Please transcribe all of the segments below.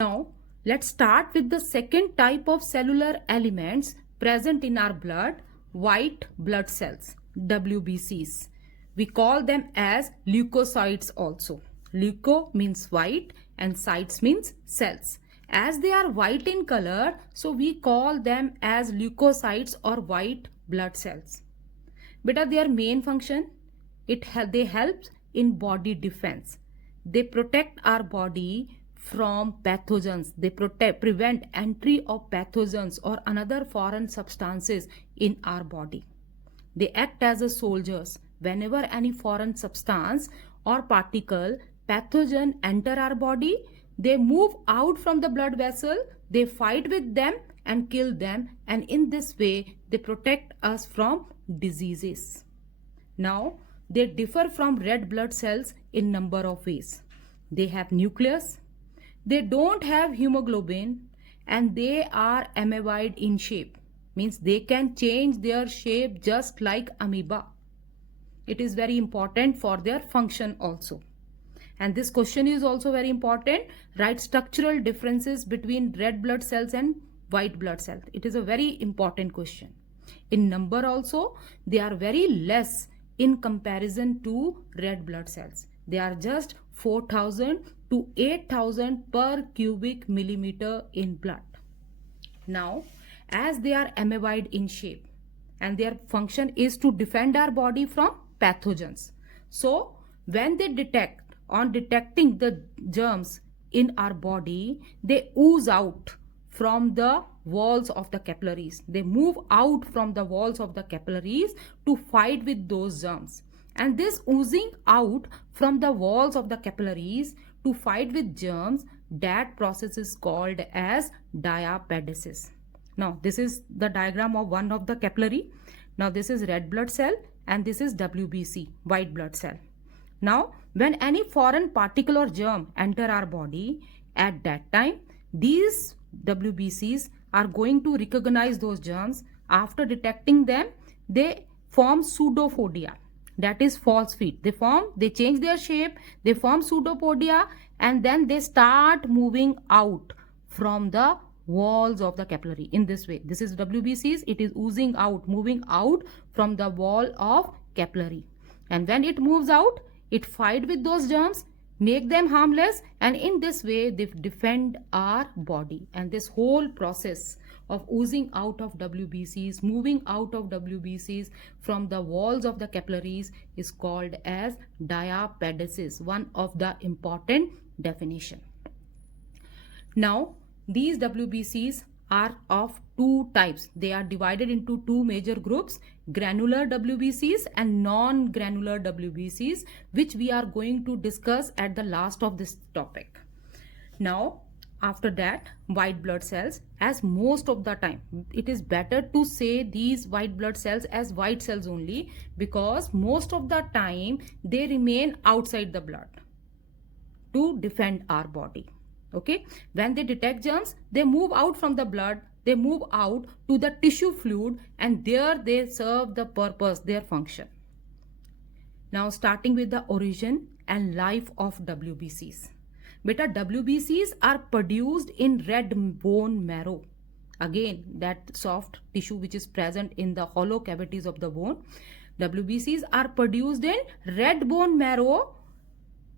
Now, let's start with the second type of cellular elements present in our blood, white blood cells, WBCs. We call them as leukocytes also. Leuko means white and cytes means cells. As they are white in color, so we call them as leukocytes or white blood cells. Beta, their main function, they help in body defense. They protect our body from pathogens. They prevent entry of pathogens or another foreign substances in our body. They act as a soldiers. Whenever any foreign substance or particle, pathogen enter our body, they move out from the blood vessel, they fight with them and kill them, and in this way they protect us from diseases. Now, they differ from red blood cells in number of ways. They have nucleus, they don't have hemoglobin, and they are amoeboid in shape. Means they can change their shape just like amoeba. It is very important for their function also. And this question is also very important. Write structural differences between red blood cells and white blood cells. It is a very important question. In number also, they are very less in comparison to red blood cells. They are just 4,000 to 8,000 per cubic millimeter in blood. Now, as they are amoeboid in shape and their function is to defend our body from pathogens. So, when they detecting the germs in our body, they ooze out from the walls of the capillaries. They move out from the walls of the capillaries to fight with those germs. And this oozing out from the walls of the capillaries to fight with germs, that process is called as diapedesis. Now, this is the diagram of one of the capillary. Now, this is red blood cell and this is WBC, white blood cell. Now, when any foreign particle or germ enter our body, at that time, these WBCs are going to recognize those germs. After detecting them, they form pseudopodia. That is false feet. They change their shape, they form pseudopodia, and then they start moving out from the walls of the capillary in this way. This is WBCs. It is oozing out, moving out from the wall of capillary. And when it moves out, it fight with those germs, make them harmless, and in this way they defend our body. And this whole process of oozing out of WBCs, moving out of WBCs from the walls of the capillaries is called as diapedesis, one of the important definition. Now, these WBCs are of two types. They are divided into two major groups, granular WBCs and non-granular WBCs, which we are going to discuss at the last of this topic. Now, after that, white blood cells, as most of the time, it is better to say these white blood cells as white cells only, because most of the time they remain outside the blood to defend our body. Okay, when they detect germs, they move out from the blood, they move out to the tissue fluid, and there they serve the purpose, their function. Now, starting with the origin and life of WBCs. Beta, WBCs are produced in red bone marrow. Again, that soft tissue which is present in the hollow cavities of the bone. WBCs are produced in red bone marrow.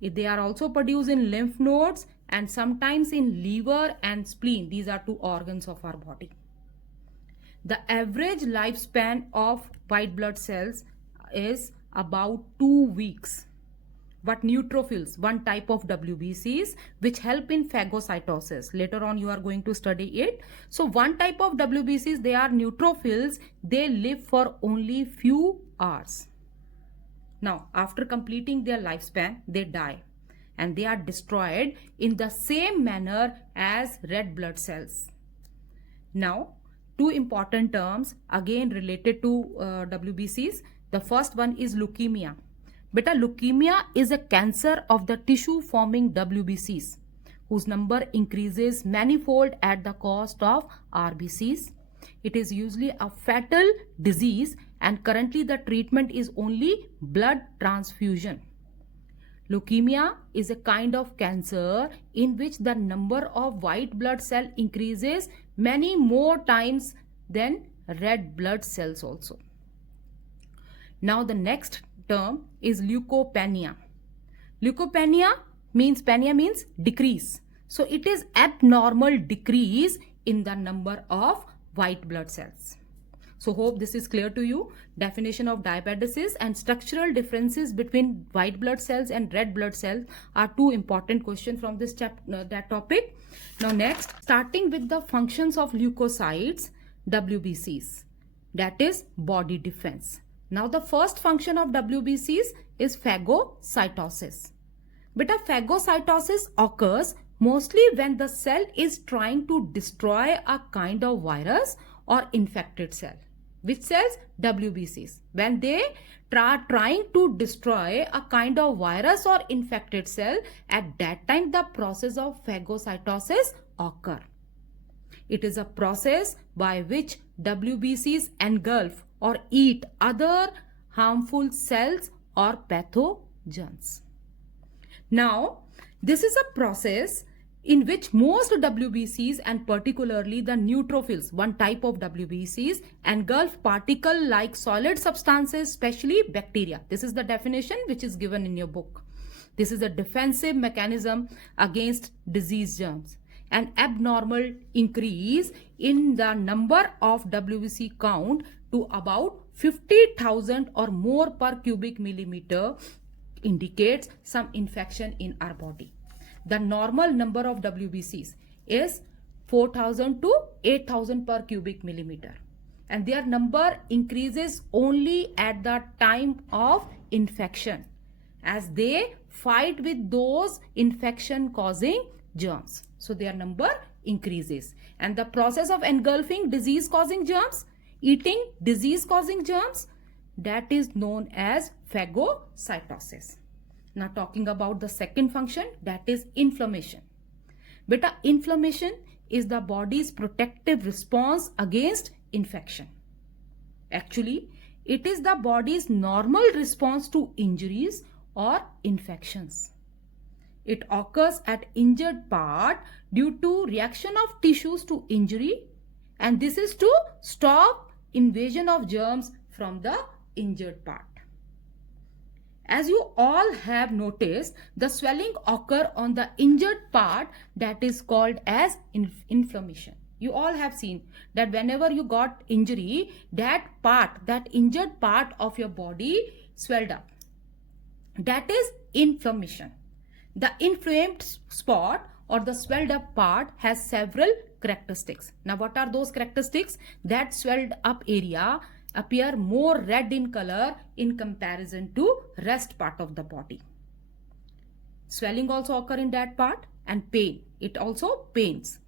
They are also produced in lymph nodes and sometimes in liver and spleen. These are two organs of our body. The average lifespan of white blood cells is about 2 weeks. But neutrophils, one type of WBCs which help in phagocytosis. Later on you are going to study it. So one type of WBCs, they are neutrophils. They live for only few hours. Now, after completing their lifespan, they die and they are destroyed in the same manner as red blood cells. Now, two important terms again related to WBCs. The first one is leukemia. Beta, leukemia is a cancer of the tissue forming WBCs whose number increases manifold at the cost of RBCs. It is usually a fatal disease and currently the treatment is only blood transfusion. Leukemia is a kind of cancer in which the number of white blood cell increases many more times than red blood cells also. Now the next term is leukopenia. Leukopenia means, penia means decrease. So it is abnormal decrease in the number of white blood cells. So hope this is clear to you. Definition of diabetes and structural differences between white blood cells and red blood cells are two important questions from this that topic. Now next, starting with the functions of leukocytes, WBCs, that is body defense. Now the first function of WBCs is phagocytosis. Beta, phagocytosis occurs mostly when the cell is trying to destroy a kind of virus or infected cell. Which cells? WBCs. When they are trying to destroy a kind of virus or infected cell, at that time the process of phagocytosis occur. It is a process by which WBCs engulf or eat other harmful cells or pathogens. Now, this is a process in which most WBCs and particularly the neutrophils, one type of WBCs, engulf particle-like solid substances, especially bacteria. This is the definition which is given in your book. This is a defensive mechanism against disease germs. An abnormal increase in the number of WBC count to about 50,000 or more per cubic millimeter indicates some infection in our body. The normal number of WBCs is 4,000 to 8,000 per cubic millimeter, and their number increases only at the time of infection as they fight with those infection causing germs. So their number increases, and the process of engulfing disease causing germs, eating disease causing germs, that is known as phagocytosis. Now talking about the second function, that is inflammation. Beta, inflammation is the body's protective response against infection. Actually, it is the body's normal response to injuries or infections. It occurs at injured part due to reaction of tissues to injury, and this is to stop invasion of germs from the injured part. As you all have noticed, the swelling occur on the injured part, that is called as inflammation. You all have seen that whenever you got injury, that injured part of your body swelled up. That is inflammation. The inflamed spot or the swelled up part has several characteristics. Now what are those characteristics? That swelled up area appear more red in color in comparison to rest part of the body. Swelling also occur in that part, and pain. It also pains,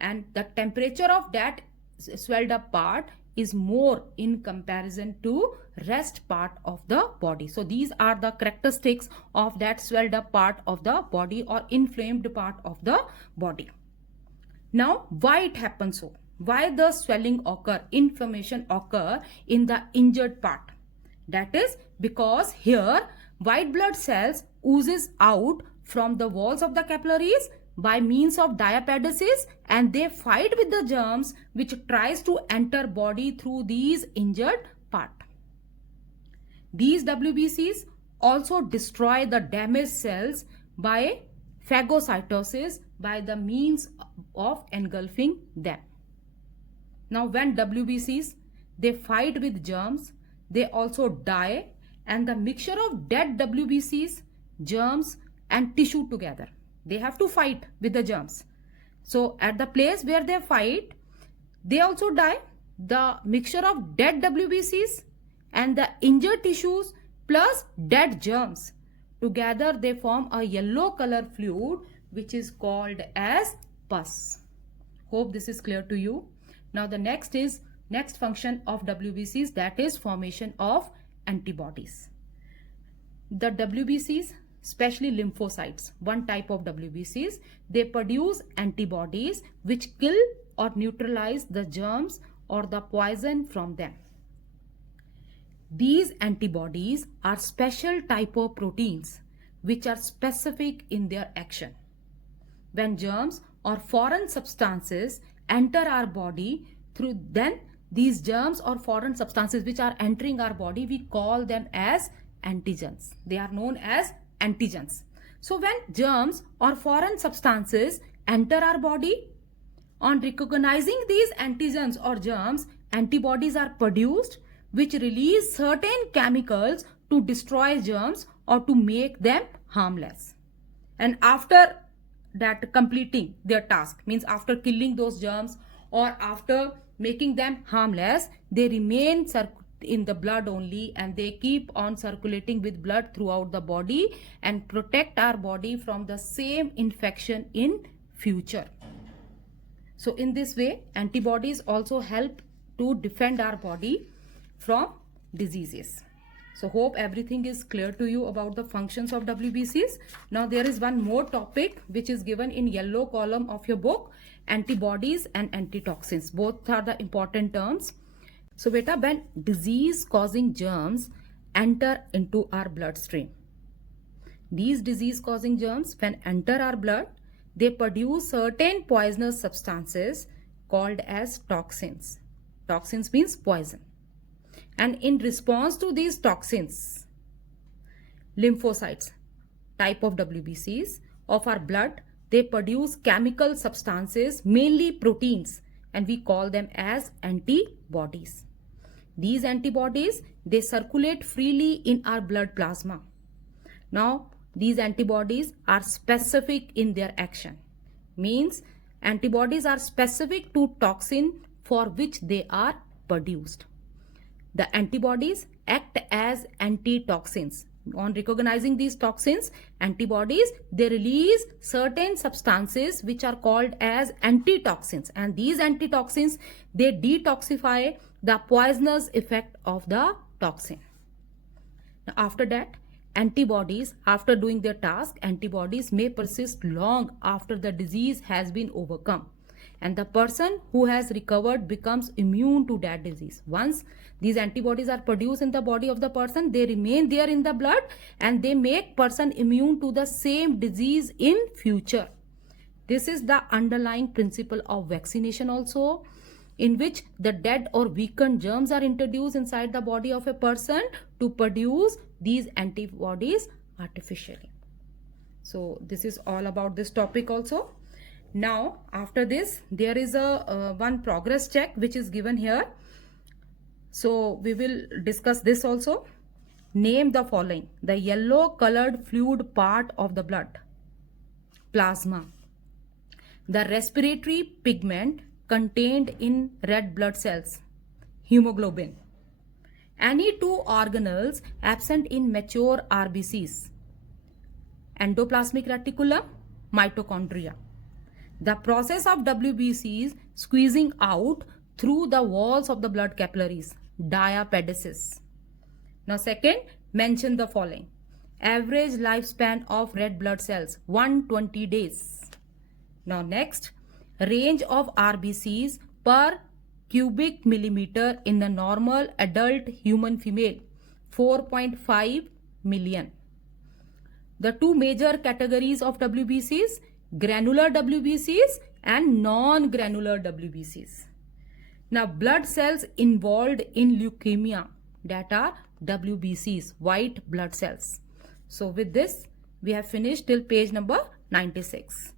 and the temperature of that swelled up part is more in comparison to rest part of the body. So these are the characteristics of that swelled up part of the body or inflamed part of the body. Now why it happens so? Why the swelling occur, inflammation occur in the injured part? That is because here white blood cells oozes out from the walls of the capillaries by means of diapedesis, and they fight with the germs which tries to enter body through these injured part. These WBCs also destroy the damaged cells by phagocytosis by the means of engulfing them. Now when WBCs, they fight with germs, they also die, and the mixture of dead WBCs, germs and tissue together, they have to fight with the germs. So at the place where they fight, they also die. The mixture of dead WBCs and the injured tissues plus dead germs, together they form a yellow color fluid which is called as pus. Hope this is clear to you. Now the next function of WBCs, that is formation of antibodies. The WBCs, especially lymphocytes, one type of WBCs, they produce antibodies which kill or neutralize the germs or the poison from them. These antibodies are special type of proteins which are specific in their action. When germs or foreign substances enter our body, then these germs or foreign substances which are entering our body, we call them as antigens. They are known as antigens. So when germs or foreign substances enter our body, on recognizing these antigens or germs, antibodies are produced which release certain chemicals to destroy germs or to make them harmless. And after that completing their task, means after killing those germs or after making them harmless, they remain in the blood only, and they keep on circulating with blood throughout the body and protect our body from the same infection in future. So in this way, antibodies also help to defend our body from diseases. So hope everything is clear to you about the functions of WBCs. Now there is one more topic which is given in yellow column of your book, antibodies and antitoxins. Both are the important terms. So beta, when disease causing germs enter into our bloodstream, these disease causing germs when enter our blood, they produce certain poisonous substances called as toxins. Toxins means poison. And in response to these toxins, lymphocytes, type of WBCs of our blood, they produce chemical substances, mainly proteins, and we call them as antibodies. These antibodies, they circulate freely in our blood plasma. Now, these antibodies are specific in their action. Means antibodies are specific to toxin for which they are produced. The antibodies act as antitoxins. On recognizing these toxins, antibodies, they release certain substances which are called as antitoxins. And these antitoxins, they detoxify the poisonous effect of the toxin. Now, after that, antibodies, after doing their task, antibodies may persist long after the disease has been overcome. And the person who has recovered becomes immune to that disease. Once these antibodies are produced in the body of the person, they remain there in the blood and they make person immune to the same disease in future. This is the underlying principle of vaccination also, in which the dead or weakened germs are introduced inside the body of a person to produce these antibodies artificially. So this is all about this topic also. Now after this, there is a one progress check which is given here. So we will discuss this also. Name the following: the yellow colored fluid part of the blood, plasma; the respiratory pigment contained in red blood cells, hemoglobin; any two organelles absent in mature RBCs, endoplasmic reticulum, mitochondria; the process of WBCs squeezing out through the walls of the blood capillaries, diapedesis. Now second, mention the following: average lifespan of red blood cells, 120 days. Now next, range of RBCs per cubic millimeter in the normal adult human female, 4.5 million. The two major categories of WBCs, granular WBCs and non-granular WBCs. Now blood cells involved in leukemia, that are WBCs, white blood cells. So with this, we have finished till page number 96.